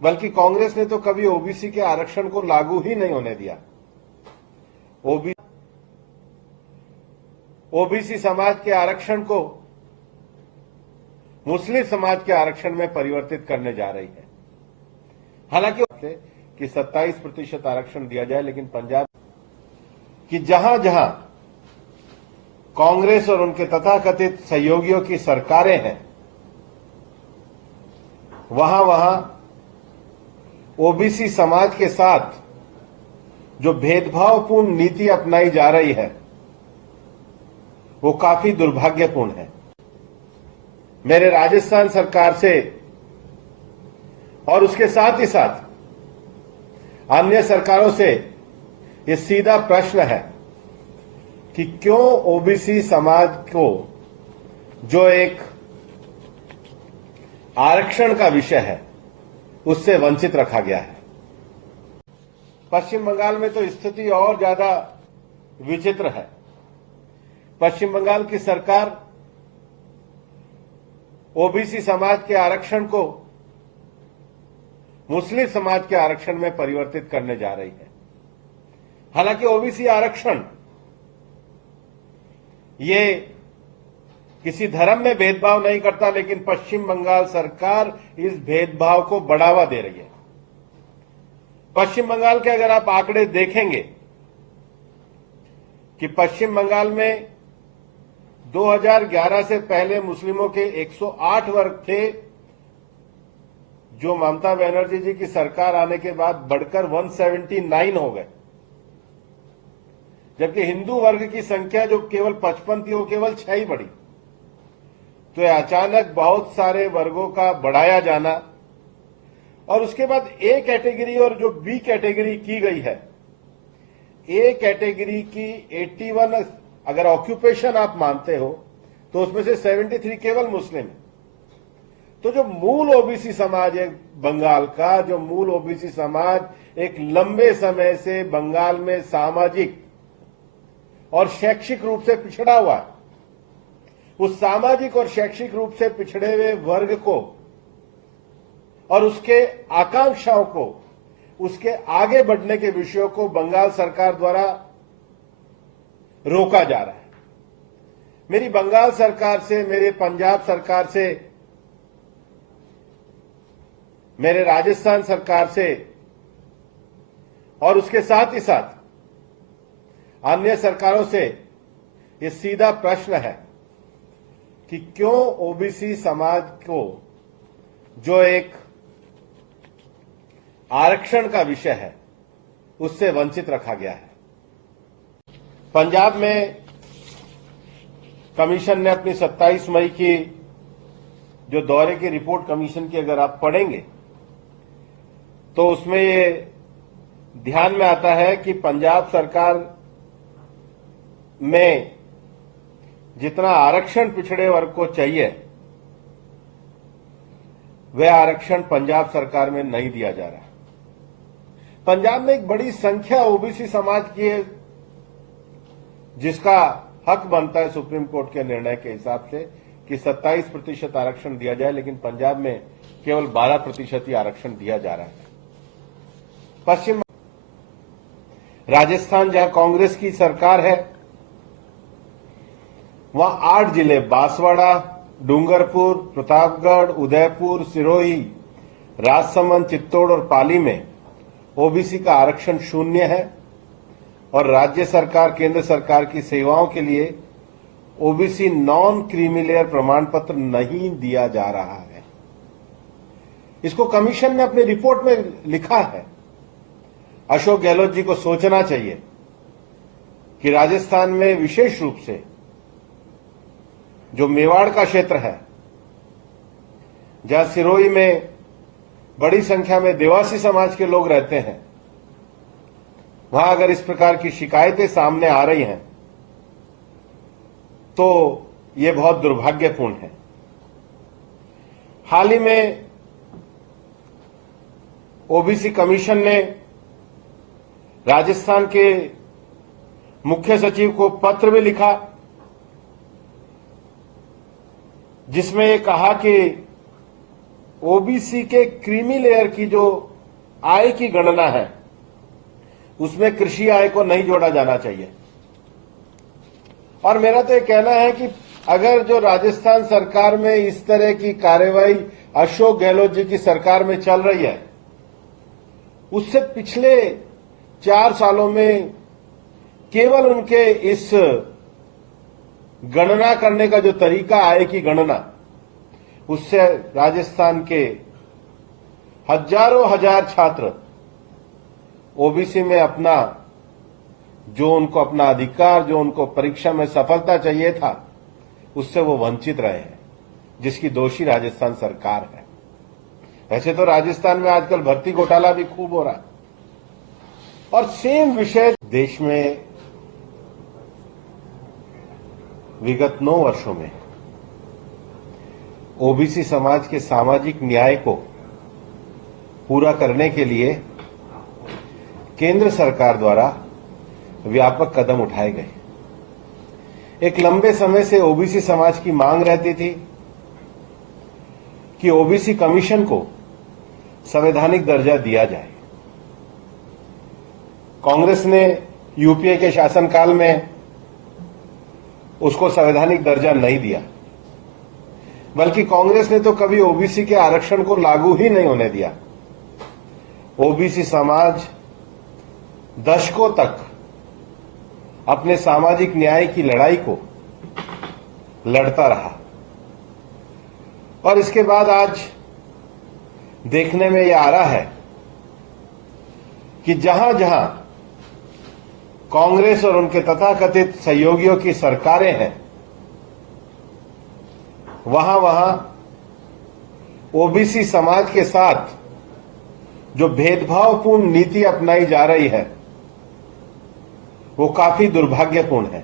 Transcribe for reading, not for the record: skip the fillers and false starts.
बल्कि कांग्रेस ने तो कभी ओबीसी के आरक्षण को लागू ही नहीं होने दिया। ओबीसी समाज के आरक्षण को मुस्लिम समाज के आरक्षण में परिवर्तित करने जा रही है। हालांकि कि 27% आरक्षण दिया जाए, लेकिन पंजाब कि जहां जहां कांग्रेस और उनके तथाकथित सहयोगियों की सरकारें हैं, वहां वहां ओबीसी समाज के साथ जो भेदभावपूर्ण नीति अपनाई जा रही है वो काफी दुर्भाग्यपूर्ण है। मेरे राजस्थान सरकार से और उसके साथ ही साथ अन्य सरकारों से ये सीधा प्रश्न है कि क्यों ओबीसी समाज को जो एक आरक्षण का विषय है उससे वंचित रखा गया है। पश्चिम बंगाल में तो स्थिति और ज्यादा विचित्र है। पश्चिम बंगाल की सरकार ओबीसी समाज के आरक्षण को मुस्लिम समाज के आरक्षण में परिवर्तित करने जा रही है। हालांकि ओबीसी आरक्षण ये किसी धर्म में भेदभाव नहीं करता, लेकिन पश्चिम बंगाल सरकार इस भेदभाव को बढ़ावा दे रही है। पश्चिम बंगाल के अगर आप आंकड़े देखेंगे कि पश्चिम बंगाल में 2011 से पहले मुस्लिमों के 108 वर्ग थे, जो ममता बनर्जी जी की सरकार आने के बाद बढ़कर 179 हो गए, जबकि हिंदू वर्ग की संख्या जो केवल 55 थी वो केवल 6 ही बढ़ी। तो अचानक बहुत सारे वर्गों का बढ़ाया जाना और उसके बाद ए कैटेगरी और जो बी कैटेगरी की गई है, ए कैटेगरी की 81 अगर ऑक्यूपेशन आप मानते हो तो उसमें से 73 केवल मुस्लिम है। तो जो मूल ओबीसी समाज है बंगाल का, जो मूल ओबीसी समाज एक लंबे समय से बंगाल में सामाजिक और शैक्षिक रूप से पिछड़ा हुआ है, उस सामाजिक और शैक्षिक रूप से पिछड़े हुए वर्ग को और उसके आकांक्षाओं को, उसके आगे बढ़ने के विषयों को बंगाल सरकार द्वारा रोका जा रहा है। मेरी बंगाल सरकार से, मेरे पंजाब सरकार से, मेरे राजस्थान सरकार से और उसके साथ ही साथ अन्य सरकारों से ये सीधा प्रश्न है कि क्यों ओबीसी समाज को जो एक आरक्षण का विषय है उससे वंचित रखा गया है। पंजाब में कमीशन ने अपनी 27 मई की जो दौरे की रिपोर्ट कमीशन की अगर आप पढ़ेंगे तो उसमें ये ध्यान में आता है कि पंजाब सरकार में जितना आरक्षण पिछड़े वर्ग को चाहिए वह आरक्षण पंजाब सरकार में नहीं दिया जा रहा। पंजाब में एक बड़ी संख्या ओबीसी समाज की है जिसका हक बनता है सुप्रीम कोर्ट के निर्णय के हिसाब से कि 27% आरक्षण दिया जाए, लेकिन पंजाब में केवल 12% ही आरक्षण दिया जा रहा है। पश्चिम राजस्थान जहां कांग्रेस की सरकार है वहां 8 जिले बांसवाड़ा, डूंगरपुर, प्रतापगढ़, उदयपुर, सिरोही, राजसमंद, चित्तौड़ और पाली में ओबीसी का आरक्षण 0 है और राज्य सरकार, केंद्र सरकार की सेवाओं के लिए ओबीसी नॉन क्रीमीलेयर प्रमाण पत्र नहीं दिया जा रहा है। इसको कमीशन ने अपनी रिपोर्ट में लिखा है। अशोक गहलोत जी को सोचना चाहिए कि राजस्थान में विशेष रूप से जो मेवाड़ का क्षेत्र है, जहां सिरोही में बड़ी संख्या में देवासी समाज के लोग रहते हैं, वहां अगर इस प्रकार की शिकायतें सामने आ रही हैं तो ये बहुत दुर्भाग्यपूर्ण है। हाल ही में ओबीसी कमीशन ने राजस्थान के मुख्य सचिव को पत्र भी लिखा जिसमें ये कहा कि ओबीसी के क्रीमी लेयर की जो आय की गणना है उसमें कृषि आय को नहीं जोड़ा जाना चाहिए। और मेरा तो ये कहना है कि अगर जो राजस्थान सरकार में इस तरह की कार्रवाई अशोक गहलोत जी की सरकार में चल रही है, उससे पिछले 4 सालों में केवल उनके इस गणना करने का जो तरीका, आय की गणना, उससे राजस्थान के हजारों हजार छात्र ओबीसी में अपना जो उनको अपना अधिकार, जो उनको परीक्षा में सफलता चाहिए था, उससे वो वंचित रहे हैं, जिसकी दोषी राजस्थान सरकार है। वैसे तो राजस्थान में आजकल भर्ती घोटाला भी खूब हो रहा है और सेम विषय देश में विगत 9 वर्षों में ओबीसी समाज के सामाजिक न्याय को पूरा करने के लिए केंद्र सरकार द्वारा व्यापक कदम उठाए गए। एक लंबे समय से ओबीसी समाज की मांग रहती थी कि ओबीसी कमीशन को संवैधानिक दर्जा दिया जाए। कांग्रेस ने यूपीए के शासनकाल में उसको संवैधानिक दर्जा नहीं दिया, बल्कि कांग्रेस ने तो कभी ओबीसी के आरक्षण को लागू ही नहीं होने दिया। ओबीसी समाज दशकों तक अपने सामाजिक न्याय की लड़ाई को लड़ता रहा और इसके बाद आज देखने में यह आ रहा है कि जहां जहां कांग्रेस और उनके तथाकथित सहयोगियों की सरकारें हैं, वहां वहां ओबीसी समाज के साथ जो भेदभावपूर्ण नीति अपनाई जा रही है वो काफी दुर्भाग्यपूर्ण है।